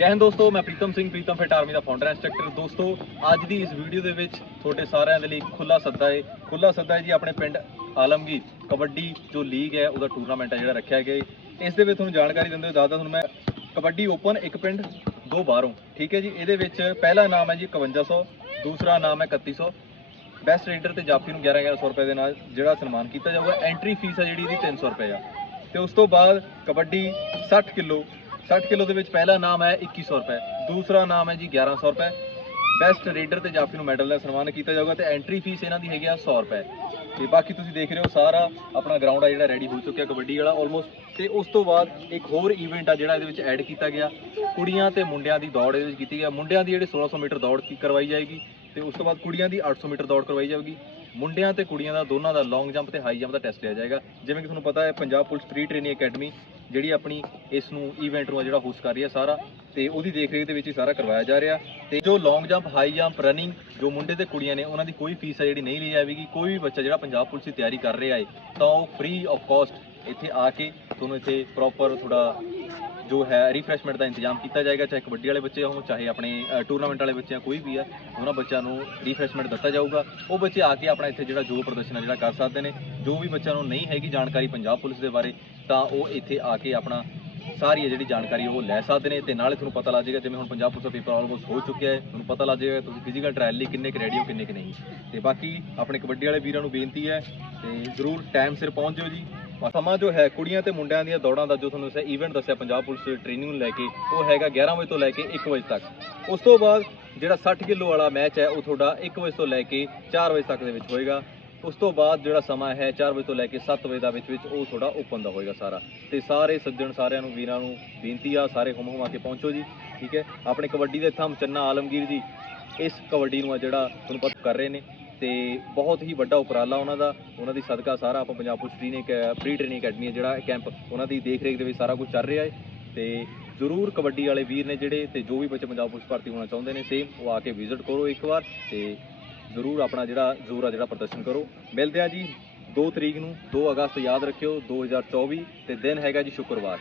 ਜੈ ਹਿੰਦ ਦੋਸਤੋ, ਮੈਂ ਪ੍ਰੀਤਮ ਸਿੰਘ, ਪ੍ਰੀਤਮ ਫਿਟ ਆਰਮੀ ਦਾ ਫਾਊਂਡਰ ਇੰਸਟ੍ਰਕਟਰ ਦੋਸਤੋ, ਅੱਜ ਦੀ ਇਸ ਵੀਡੀਓ ਦੇ ਵਿੱਚ ਤੁਹਾਡੇ ਸਾਰਿਆਂ ਦੇ ਲਈ ਖੁੱਲਾ ਸੱਦਾ ਹੈ ਖੁੱਲਾ ਸੱਦਾ ਹੈ ਜੀ ਆਪਣੇ ਪਿੰਡ ਆਲਮਗੀਰ। ਕਬੱਡੀ ਜੋ ਲੀਗ ਹੈ, ਉਹਦਾ ਟੂਰਨਾਮੈਂਟ ਹੈ ਜਿਹੜਾ ਰੱਖਿਆ ਗਿਆ ਇਸ ਦੇ ਵਿੱਚ ਤੁਹਾਨੂੰ ਜਾਣਕਾਰੀ ਦਿੰਦੇ ਹੋਏ ਦੱਸਦਾ ਤੁਹਾਨੂੰ ਮੈਂ ਕਬੱਡੀ ਓਪਨ ਇੱਕ ਪਿੰਡ, ਦੋ ਬਾਹਰੋਂ। ਠੀਕ ਹੈ ਜੀ, ਇਹਦੇ ਵਿੱਚ ਪਹਿਲਾ ਨਾਮ ਹੈ ਜੀ 5100 ਦੂਸਰਾ ਨਾਮ ਹੈ 3100 ਬੈਸਟ ਰੇਡਰ ਤੇ ਜਾਫੀ ਨੂੰ 11 1100 ਰੁਪਏ ਦੇ ਨਾਲ ਜਿਹੜਾ ਸਨਮਾਨ ਕੀਤਾ ਜਾਊਗਾ। ਐਂਟਰੀ ਫੀਸ ਹੈ ਜਿਹੜੀ ਇਹਦੀ 300 ਰੁਪਏ ਆ। ਤੇ ਉਸ ਤੋਂ ਬਾਅਦ ਕਬੱਡੀ 60 ਕਿਲੋ 60 ਕਿਲੋ ਦੇ ਵਿੱਚ ਪਹਿਲਾ ਨਾਮ ਹੈ 2100 ਰੁਪਏ, ਦੂਸਰਾ ਨਾਮ ਹੈ ਜੀ 1100 ਰੁਪਏ। ਬੈਸਟ ਰੇਡਰ ਤੇ ਜਾਫੀ ਨੂੰ ਮੈਡਲ ਦਾ ਸਨਮਾਨ ਕੀਤਾ ਜਾਊਗਾ ਤੇ ਐਂਟਰੀ ਫੀਸ ਇਹਨਾਂ ਦੀ ਹੈਗੀ ਆ 100 ਰੁਪਏ। ਤੇ ਬਾਕੀ ਤੁਸੀਂ ਦੇਖ ਰਹੇ ਹੋ ਸਾਰਾ ਆਪਣਾ ਗਰਾਊਂਡ ਆ ਜਿਹੜਾ ਰੈਡੀ ਹੋ ਚੁੱਕਿਆ ਕਬੱਡੀ ਵਾਲਾ ਆਲਮੋਸਟ ਤੇ ਉਸ ਤੋਂ ਬਾਅਦ ਇੱਕ ਹੋਰ ਇਵੈਂਟ ਆ ਜਿਹੜਾ ਇਹਦੇ ਵਿੱਚ ਐਡ ਕੀਤਾ ਗਿਆ। ਕੁੜੀਆਂ ਤੇ ਮੁੰਡਿਆਂ ਦੀ ਦੌੜ ਇਹਦੇ ਵਿੱਚ ਕੀਤੀ ਗਿਆ ਮੁੰਡਿਆਂ ਦੀ ਜਿਹੜੀ 1600 ਮੀਟਰ ਦੌੜ ਕੀ ਕਰਵਾਈ ਜਾਏਗੀ? ਤੇ ਉਸ ਤੋਂ ਬਾਅਦ ਕੁੜੀਆਂ ਦੀ 800 ਮੀਟਰ ਦੌੜ ਕਰਵਾਈ ਜਾਵੇਗੀ ਮੁੰਡਿਆਂ ਤੇ ਕੁੜੀਆਂ ਦਾ ਦੋਨਾਂ ਦਾ ਲੌਂਗ ਜੰਪ ਤੇ ਹਾਈ ਜੰਪ ਦਾ ਟੈਸਟ ਲਿਆ ਜਾਏਗਾ। ਜਿਵੇਂ ਕਿ ਤੁਹਾਨੂੰ ਪਤਾ ਹੈ, Punjab police free training academy ਜਿਹੜੀ ਆਪਣੀ ਇਸ ਨੂੰ ਇਵੈਂਟ ਨੂੰ ਜਿਹੜਾ ਹੋਸਟ ਕਰ ਰਹੀ ਹੈ ਸਾਰਾ, ਤੇ ਉਹਦੀ ਦੇਖ ਰੇਖ ਦੇ ਵਿੱਚ ਹੀ ਸਾਰਾ ਕਰਵਾਇਆ ਜਾ ਰਿਹਾ। ਤੇ ਜੋ long jump high jump running ਜੋ ਮੁੰਡੇ ਤੇ ਕੁੜੀਆਂ ਨੇ, ਉਹਨਾਂ ਦੀ ਕੋਈ ਫੀਸ ਹੈ ਜਿਹੜੀ ਨਹੀਂ ਲਈ ਜਾਵੇਗੀ। ਕੋਈ ਵੀ ਬੱਚਾ ਜਿਹੜਾ ਪੰਜਾਬ ਪੁਲਿਸ ਦੀ ਤਿਆਰੀ ਕਰ ਰਿਹਾ ਹੈ, ਤਾਂ ਉਹ ਫ੍ਰੀ ਆਫ ਕਾਸਟ ਇੱਥੇ ਆ ਕੇ ਤੁਹਾਨੂੰ ਇੱਥੇ ਪ੍ਰੋਪਰ ਥੋੜਾ ਜੋ ਹੈ ਰਿਫਰੈਸ਼ਮੈਂਟ ਦਾ ਇੰਤਜ਼ਾਮ ਕੀਤਾ ਜਾਏਗਾ, ਚਾਹੇ ਕਬੱਡੀ ਵਾਲੇ ਬੱਚੇ ਹੋਣ, ਚਾਹੇ ਆਪਣੇ ਟੂਰਨਾਮੈਂਟ ਵਾਲੇ ਬੱਚੇ ਆ ਕੋਈ ਵੀ ਆ ਉਹਨਾਂ ਬੱਚਿਆਂ ਨੂੰ ਰਿਫਰੈਸ਼ਮੈਂਟ ਦਿੱਤਾ ਜਾਊਗਾ। ਉਹ ਬੱਚੇ ਆ ਕੇ ਆਪਣਾ ਇੱਥੇ ਜਿਹੜਾ ਜੋ ਪ੍ਰਦਰਸ਼ਨ ਆ ਜਿਹੜਾ ਕਰ ਸਕਦੇ ਨੇ। ਜੋ ਵੀ ਬੱਚਿਆਂ ਨੂੰ ਨਹੀਂ ਹੈਗੀ ਜਾਣਕਾਰੀ ਪੰਜਾਬ ਪੁਲਿਸ ਦੇ ਬਾਰੇ, ਤਾਂ ਉਹ ਇੱਥੇ ਆ ਕੇ ਆਪਣਾ ਸਾਰੀ ਹੈ ਜਿਹੜੀ ਜਾਣਕਾਰੀ ਉਹ ਲੈ ਸਕਦੇ ਨੇ ਤੇ ਨਾਲੇ ਤੁਹਾਨੂੰ ਪਤਾ ਲੱਗ ਜਾਏਗਾ ਜਿਵੇਂ ਹੁਣ ਪੰਜਾਬ ਪੁਲਿਸ ਦਾ ਪੇਪਰ ਆਲਮੋਸਟ ਹੋ ਚੁੱਕਿਆ ਹੈ, ਤੁਹਾਨੂੰ ਪਤਾ ਲੱਗ ਜਾਏਗਾ ਤੁਸੀਂ ਫਿਜ਼ੀਕਲ ਟ੍ਰਾਇਲ ਲਈ ਕਿੰਨੇ ਕੁ ਰੈਡੀ ਹੋ, ਕਿੰਨੇ ਕੁ ਨਹੀਂ। ਤੇ ਬਾਕੀ ਆਪਣੇ ਕਬੱਡੀ ਵਾਲੇ ਵੀਰਾਂ ਨੂੰ ਬੇਨਤੀ ਹੈ, ਤੇ ਜ਼ਰੂਰ ਟਾਈਮ ਸਿਰ ਪਹੁੰਚ ਜਾਓ ਜੀ। ਸਮਾਂ ਜੋ ਹੈ ਕੁੜੀਆਂ ਤੇ ਮੁੰਡਿਆਂ ਦੀਆਂ ਦੌੜਾਂ ਦਾ ਜੋ ਤੁਹਾਨੂੰ ਦੱਸਿਆ ਇਵੈਂਟ ਦੱਸਿਆ, ਪੰਜਾਬ ਪੁਲਿਸ ਟ੍ਰੇਨਿੰਗ ਨੂੰ ਲੈ ਕੇ, ਉਹ ਹੈਗਾ 11 ਵਜੇ ਤੋਂ ਲੈ ਕੇ 1 ਵਜੇ ਤੱਕ। ਉਸ ਤੋਂ ਬਾਅਦ ਜਿਹੜਾ 60 ਕਿਲੋ ਵਾਲਾ ਮੈਚ ਹੈ, ਉਹ ਤੁਹਾਡਾ 1 ਵਜੇ ਤੋਂ ਲੈ ਕੇ 4 ਵਜੇ ਤੱਕ ਦੇ ਵਿੱਚ ਹੋਏਗਾ। ਉਸ ਤੋਂ ਬਾਅਦ ਜਿਹੜਾ ਸਮਾਂ ਹੈ 4 ਵਜੇ ਤੋਂ ਲੈ ਕੇ 7 ਵਜੇ ਦਾ ਵਿੱਚ ਵਿੱਚ, ਉਹ ਤੁਹਾਡਾ ਓਪਨ ਦਾ ਹੋਏਗਾ ਸਾਰਾ। ਤੇ ਸਾਰੇ ਸੱਜਣ ਸਾਰਿਆਂ ਨੂੰ, ਵੀਰਾਂ ਨੂੰ ਬੇਨਤੀ ਆ, ਸਾਰੇ ਹੁਮ ਹੁਮਾ ਕੇ ਪਹੁੰਚੋ ਜੀ, ਠੀਕ ਹੈ? ਆਪਣੇ ਕਬੱਡੀ ਦੇ ਥੰਮ, ਚੰਨਾ ਆਲਮਗੀਰ ਜੀ, ਇਸ ਕਬੱਡੀ ਨੂੰ ਆ ਜਿਹੜਾ ਤੁਹਾਨੂੰ ਪਤਾ ਕਰ ਰਹੇ ਨੇ। ਤੇ ਬਹੁਤ ਹੀ ਵੱਡਾ ਉਪਰਾਲਾ ਉਹਨਾਂ ਦਾ, ਉਹਨਾਂ ਦੀ ਸਦਕਾ ਸਾਰਾ ਆਪਾਂ Punjab police training pre training academy ਹੈ ਜਿਹੜਾ ਕੈਂਪ ਉਹਨਾਂ ਦੀ ਦੇਖ ਰੇਖ ਦੇ ਵਿੱਚ ਸਾਰਾ ਕੁਝ ਚੱਲ ਰਿਹਾ ਹੈ ਤੇ ਜ਼ਰੂਰ ਕਬੱਡੀ ਵਾਲੇ ਵੀਰ ਨੇ ਜਿਹੜੇ ਤੇ ਜੋ ਵੀ ਬੱਚੇ ਪੰਜਾਬ ਪੁਲਿਸ ਭਰਤੀ ਹੋਣਾ ਚਾਹੁੰਦੇ ਨੇ ਸੇਮ ਉਹ ਆ ਕੇ ਵਿਜ਼ਿਟ ਕਰੋ ਇੱਕ ਵਾਰ ਤੇ ਜ਼ਰੂਰ ਆਪਣਾ ਜਿਹੜਾ ਜ਼ੋਰ ਆ ਜਿਹੜਾ ਪ੍ਰਦਰਸ਼ਨ ਕਰੋ। ਮਿਲਦੇ ਆ ਜੀ 2 ਤਰੀਕ ਨੂੰ 2 ਅਗਸਤ ਯਾਦ ਰੱਖਿਓ 2024 ਤੇ ਦਿਨ ਹੈਗਾ ਜੀ ਸ਼ੁੱਕਰਵਾਰ।